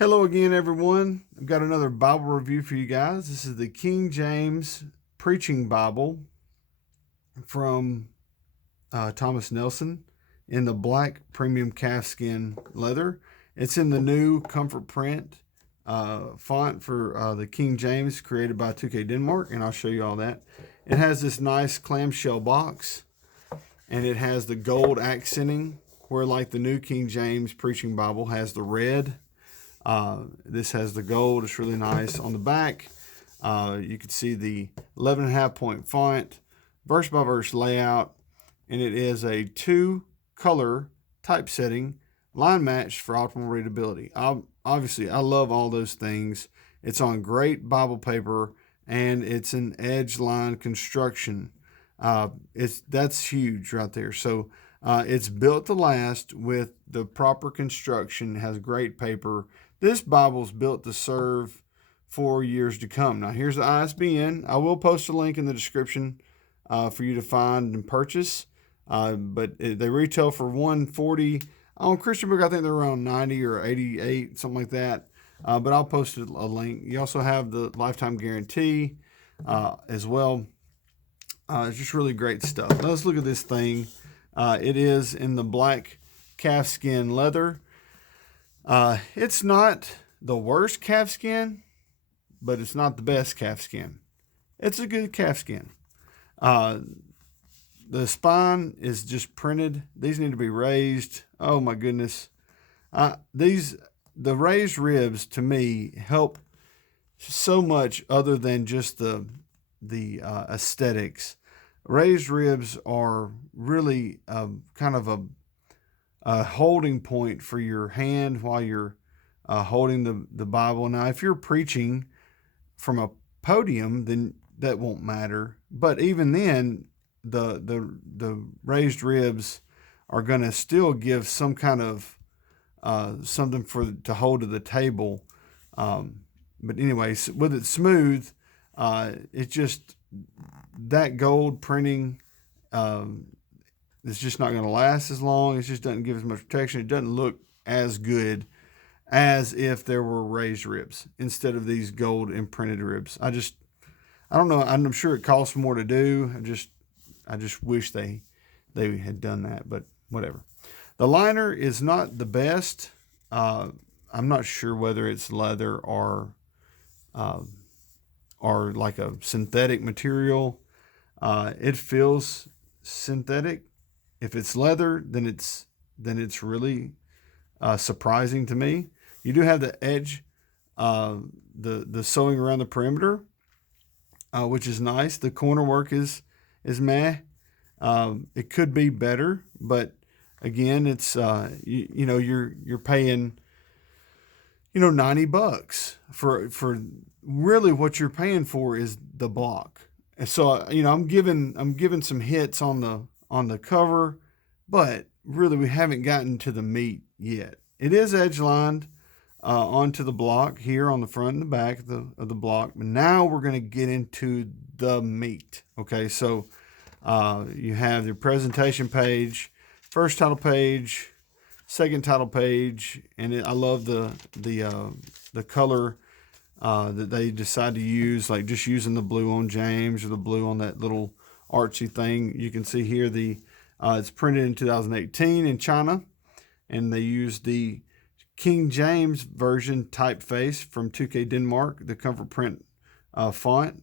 Hello again, everyone. I've got another Bible review for you guys. This is the King James Preaching Bible from Thomas Nelson in the black premium calfskin leather. It's in the new comfort print font for the King James created by 2K Denmark, and I'll show you all that. It has this nice clamshell box, and it has the gold accenting where, like the new King James Preaching Bible, has the red. This has the gold. It's really nice. On the back, you can see the 11.5 point font, verse by verse layout, and it is a 2-color typesetting, line matched for optimal readability. Obviously, I love all those things. It's on great Bible paper, and it's an edge line construction. That's huge right there. So it's built to last with the proper construction. It has great paper. This Bible's built to serve for years to come. Now, here's the ISBN. I will post a link in the description for you to find and purchase. But they retail for $140. On Christian Book, I think they're around $90 or $88, something like that. But I'll post a link. You also have the lifetime guarantee as well. It's just really great stuff. Now, let's look at this thing. It is in the black calfskin leather. It's not the worst calfskin, but it's not the best calfskin. It's a good calfskin. The spine is just printed. These need to be raised. Oh my goodness. The raised ribs to me help so much other than just the aesthetics. Raised ribs are really kind of a holding point for your hand while you're holding the Bible. Now, if you're preaching from a podium, then that won't matter. But even then, the raised ribs are going to still give some kind of something to hold to the table. But anyway, with it smooth, it's just that gold printing. It's just not going to last as long. It just doesn't give as much protection. It doesn't look as good as if there were raised ribs instead of these gold imprinted ribs. I don't know. I'm sure it costs more to do. I just wish they had done that, but whatever. The liner is not the best. I'm not sure whether it's leather or like a synthetic material. It feels synthetic. If it's leather, then it's really surprising to me. You do have the edge, the sewing around the perimeter, which is nice. The corner work is meh. It could be better, but again, it's you're paying $90 for really what you're paying for is the block. And so I'm giving some hits on the cover, but really we haven't gotten to the meat yet. It is edge lined onto the block here on the front and the back of the block, but now we're going to get into the meat. Okay, so you have your presentation page, first title page, second title page, and I love the color that they decide to use, like just using the blue on James or the blue on that little artsy thing. You can see here it's printed in 2018 in China, and they used the King James version typeface from 2K Denmark, the comfort print font,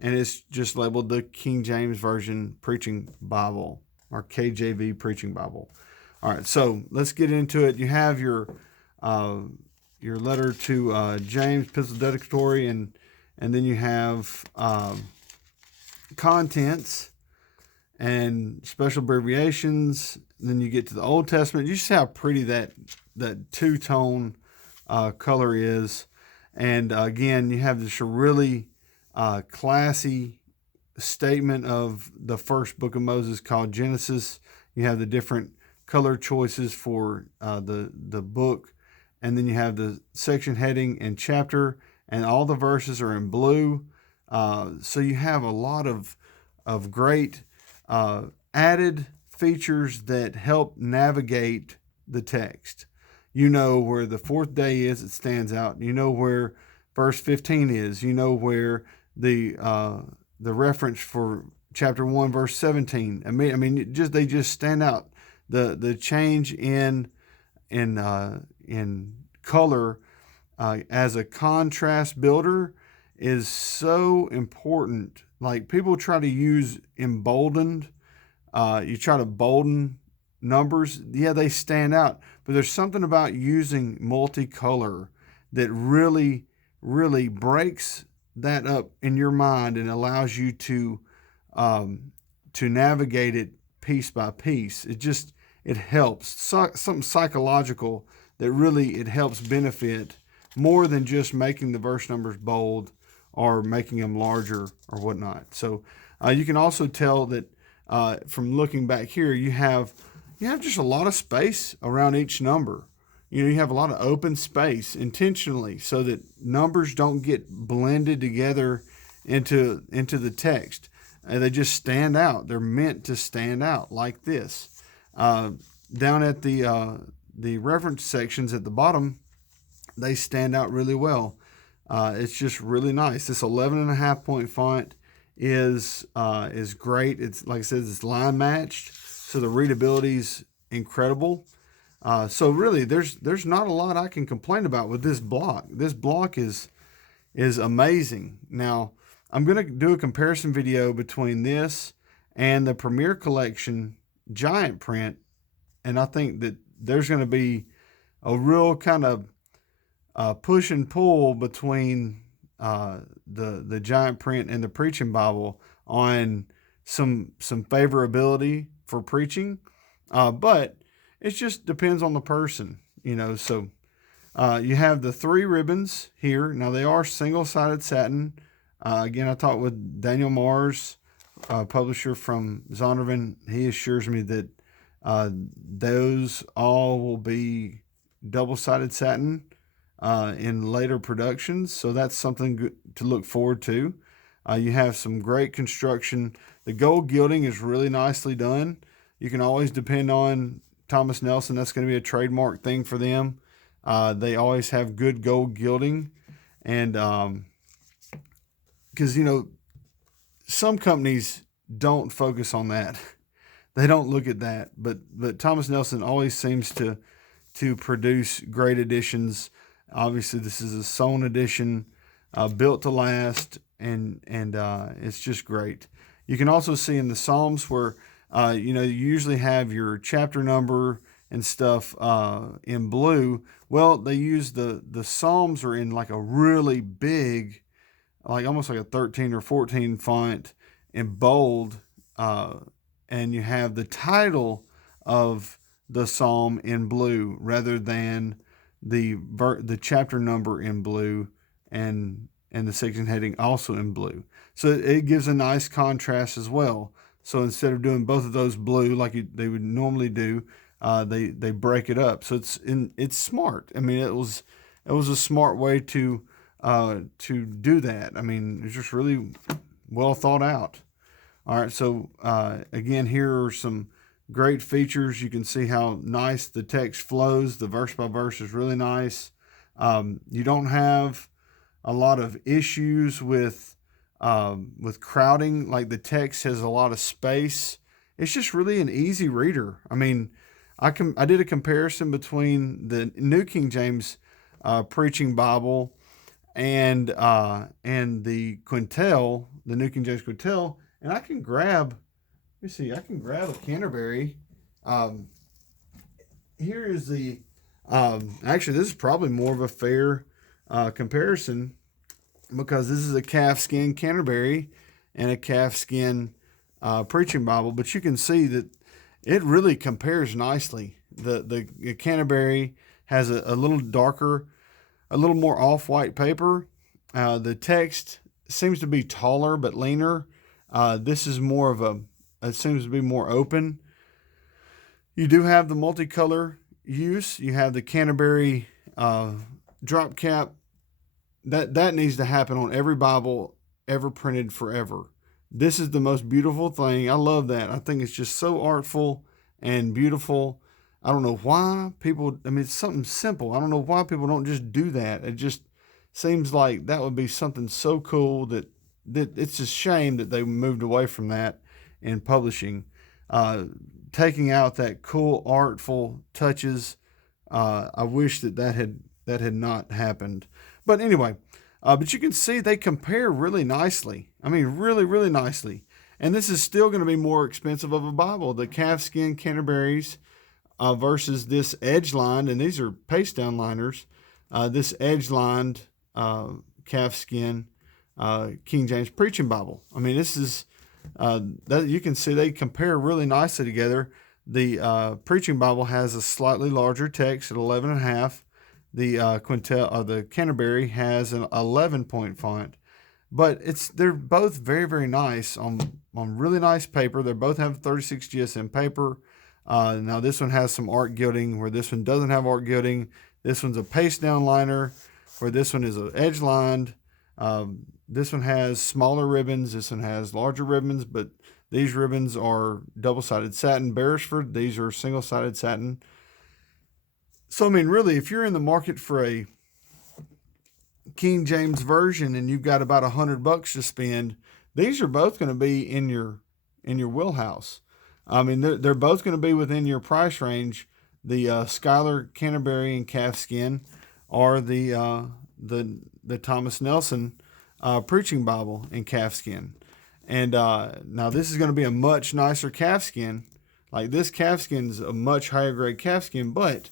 and it's just labeled the King James Version Preaching Bible, or KJV Preaching Bible. All right, so let's get into it. You have your letter to James, epistle dedicatory, and then you have contents and special abbreviations. Then you get to the Old Testament. You see how pretty that two-tone color is. And again, you have this really classy statement of the first book of Moses called Genesis. You have the different color choices for the book. And then you have the section heading and chapter, and all the verses are in blue. So you have a lot of great added features that help navigate the text. You know where the fourth day is, it stands out. You know where verse 15 is. You know where the reference for chapter 1, verse 17. I mean, they just stand out. The change in color as a contrast builder is so important. Like, people try to use emboldened. You try to bolden numbers. Yeah, they stand out. But there's something about using multicolor that really, really breaks that up in your mind and allows you to navigate it piece by piece. It helps. Something psychological that really it helps benefit more than just making the verse numbers bold or making them larger or whatnot. So you can also tell that from looking back here, you have just a lot of space around each number. You have a lot of open space intentionally so that numbers don't get blended together into the text. They just stand out. They're meant to stand out like this. Down at the reference sections at the bottom, they stand out really well. It's just really nice. This 11.5 point font is great. It's, like I said, it's line matched, so the readability is incredible. So really, there's not a lot I can complain about with this block. This block is amazing. Now, I'm going to do a comparison video between this and the Premier Collection giant print, and I think that there's going to be a real kind of push and pull between the giant print and the Preaching Bible on some favorability for preaching, but it just depends on the person, So you have the 3 ribbons here. Now, they are single-sided satin. Again, I talked with Daniel Mars, publisher from Zondervan. He assures me that those all will be double-sided satin in later productions, so that's something good to look forward to. You have some great construction. The gold gilding is really nicely done. You can always depend on Thomas Nelson. That's going to be a trademark thing for them. They always have good gold gilding, and because some companies don't focus on that. They don't look at that, but Thomas Nelson always seems to produce great editions. Obviously, this is a sewn edition, built to last, and it's just great. You can also see in the Psalms where you usually have your chapter number and stuff in blue. Well, they use the Psalms are in like a really big, like almost like a 13 or 14 font in bold, and you have the title of the psalm in blue rather than the chapter number in blue and the section heading also in blue. So it gives a nice contrast as well. So instead of doing both of those blue like they would normally do, they break it up. So it's smart. I mean, it was a smart way to do that. I mean, it's just really well thought out. All right, so again, here are some great features. You can see how nice the text flows. The verse by verse is really nice. You don't have a lot of issues with crowding. Like, the text has a lot of space. It's just really an easy reader. I mean, I did a comparison between the New King James Preaching Bible and the Quintel, the New King James Quintel, and I can grab a Canterbury. Here is the, actually, this is probably more of a fair comparison, because this is a Calfskin Canterbury and a Calfskin Preaching Bible, but you can see that it really compares nicely. The Canterbury has a little darker, a little more off-white paper. The text seems to be taller but leaner. This is more of it seems to be more open. You do have the multicolor use. You have the Canterbury drop cap. That needs to happen on every Bible ever printed forever. This is the most beautiful thing. I love that. I think it's just so artful and beautiful. I don't know why people, I mean, it's something simple. I don't know why people don't just do that. It just seems like that would be something so cool that it's a shame that they moved away from that in publishing. Taking out that cool, artful touches. I wish that had not happened. But anyway, but you can see they compare really nicely. I mean, really, really nicely. And this is still going to be more expensive of a Bible. The Calfskin Canterbury's versus this edge-lined, and these are paste-down liners, this edge-lined Calfskin King James Preaching Bible. I mean, this is, that you can see they compare really nicely together. The Preaching Bible has a slightly larger text at 11.5. The Canterbury has an 11-point font. But they're both very, very nice on really nice paper. They both have 36 GSM paper. Now this one has some art gilding where this one doesn't have art gilding. This one's a paste down liner where this one is an edge lined. This one has smaller ribbons. This one has larger ribbons, but these ribbons are double-sided satin Beresford. These are single-sided satin. So, I mean, really, if you're in the market for a King James version and you've got about $100 to spend, these are both going to be in your wheelhouse. I mean, they're both going to be within your price range. The Schuyler Canterbury and Calfskin, or the Thomas Nelson Preaching Bible in Calfskin. And now this is going to be a much nicer Calfskin. Like this Calfskin's a much higher grade Calfskin, but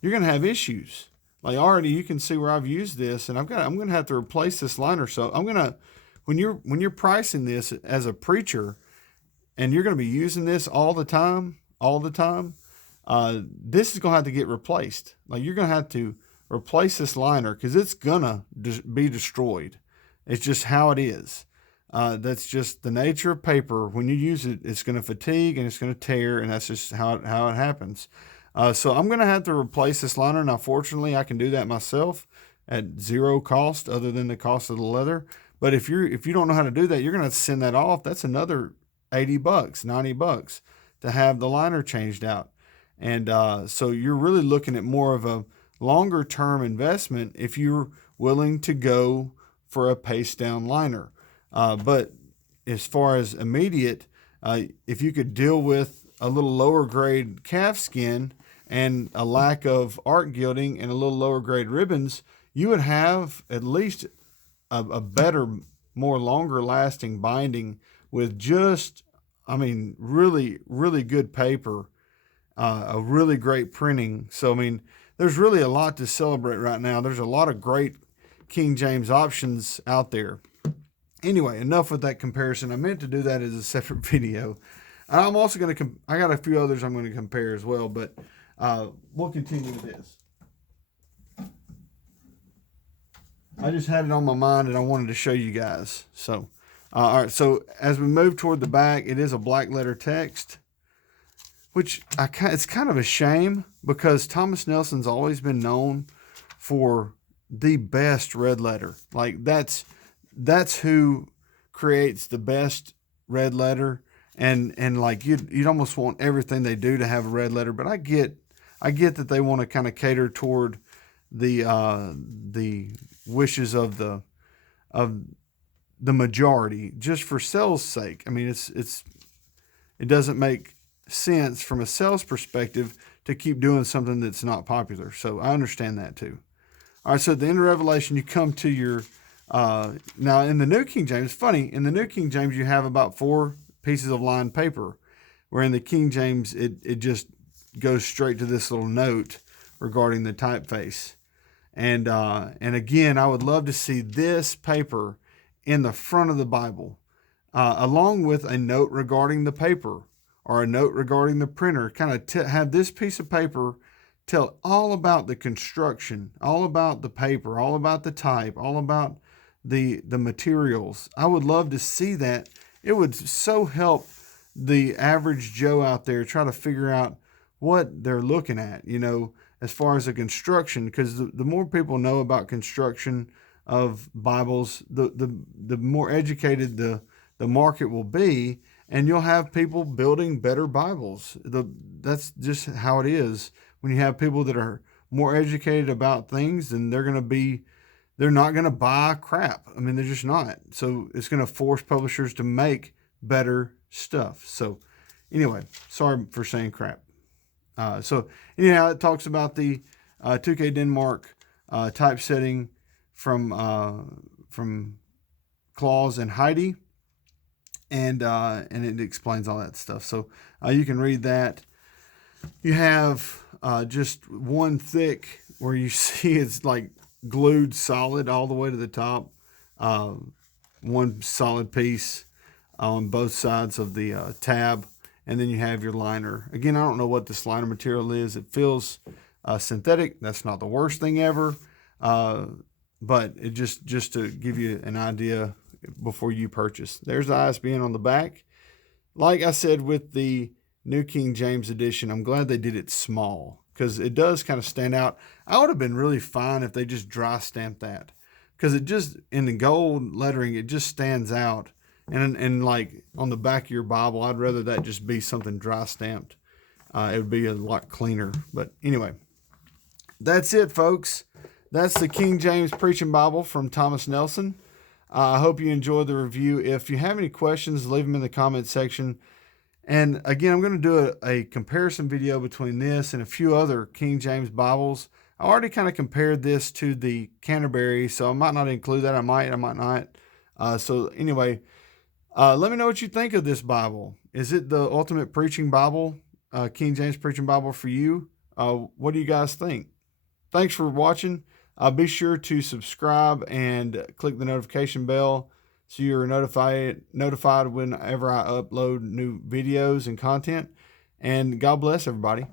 you're going to have issues. Like already you can see where I've used this, and I'm going to have to replace this liner. So I'm going to, when you're pricing this as a preacher, and you're going to be using this all the time, this is going to have to get replaced. Like you're going to have to replace this liner because it's going to be destroyed. It's just how it is. That's just the nature of paper. When you use it, it's going to fatigue and it's going to tear, and that's just how it happens. So I'm going to have to replace this liner. Now, fortunately, I can do that myself at zero cost other than the cost of the leather. But if you don't know how to do that, you're going to have to send that off. That's another $80, $90 to have the liner changed out. And so you're really looking at more of a longer term investment if you're willing to go for a paste down liner. But as far as immediate, if you could deal with a little lower grade calfskin and a lack of art gilding and a little lower grade ribbons, you would have at least a better, more longer lasting binding with just, I mean, really, really good paper, a really great printing. So, I mean, there's really a lot to celebrate right now. There's a lot of great King James options out there. Anyway, enough with that comparison. I meant to do that as a separate video. I'm also going to, I got a few others I'm going to compare as well, but we'll continue with this. I just had it on my mind and I wanted to show you guys. So, all right. So as we move toward the back, it is a black letter text, which it's kind of a shame because Thomas Nelson's always been known for the best red letter. Like that's who creates the best red letter. And like you'd almost want everything they do to have a red letter, but I get that they want to kind of cater toward the wishes of the majority just for sales sake. I mean, it doesn't make sense from a sales perspective to keep doing something that's not popular. So I understand that too. All right, so at the end of Revelation, you come to your now in the New King James. Funny, in the New King James you have about 4 pieces of lined paper, where in the King James it just goes straight to this little note regarding the typeface. And again, I would love to see this paper in the front of the Bible, along with a note regarding the paper or a note regarding the printer. Kind of have this piece of paper tell all about the construction, all about the paper, all about the type, all about the materials. I would love to see that. It would so help the average Joe out there try to figure out what they're looking at, you know, as far as the construction, because the more people know about construction of Bibles, the more educated the market will be, and you'll have people building better Bibles. That's just how it is. When you have people that are more educated about things, then they're not going to buy crap. I mean, they're just not. So it's going to force publishers to make better stuff. So anyway, sorry for saying crap. So anyhow, it talks about the 2K Denmark typesetting from Claus and Heidi, and it explains all that stuff. So you can read that. You have just one thick where you see it's like glued solid all the way to the top. One solid piece on both sides of the tab, and then you have your liner. Again, I don't know what this liner material is. It feels synthetic. That's not the worst thing ever, but it just to give you an idea before you purchase. There's the ISBN on the back. Like I said with the New King James Edition, I'm glad they did it small because it does kind of stand out. I would have been really fine if they just dry stamped that, because it just, in the gold lettering, it just stands out. And like on the back of your Bible, I'd rather that just be something dry stamped. It would be a lot cleaner. But anyway, that's it, folks. That's the King James Preaching Bible from Thomas Nelson. I hope you enjoyed the review. If you have any questions, leave them in the comment section. And again, I'm going to do a comparison video between this and a few other King James Bibles. I already kind of compared this to the Canterbury, so I might not include that. I might not. So anyway, let me know what you think of this Bible. Is it the ultimate preaching Bible, King James Preaching Bible for you? What do you guys think? Thanks for watching. Be sure to subscribe and click the notification bell so you're notified whenever I upload new videos and content. And God bless everybody.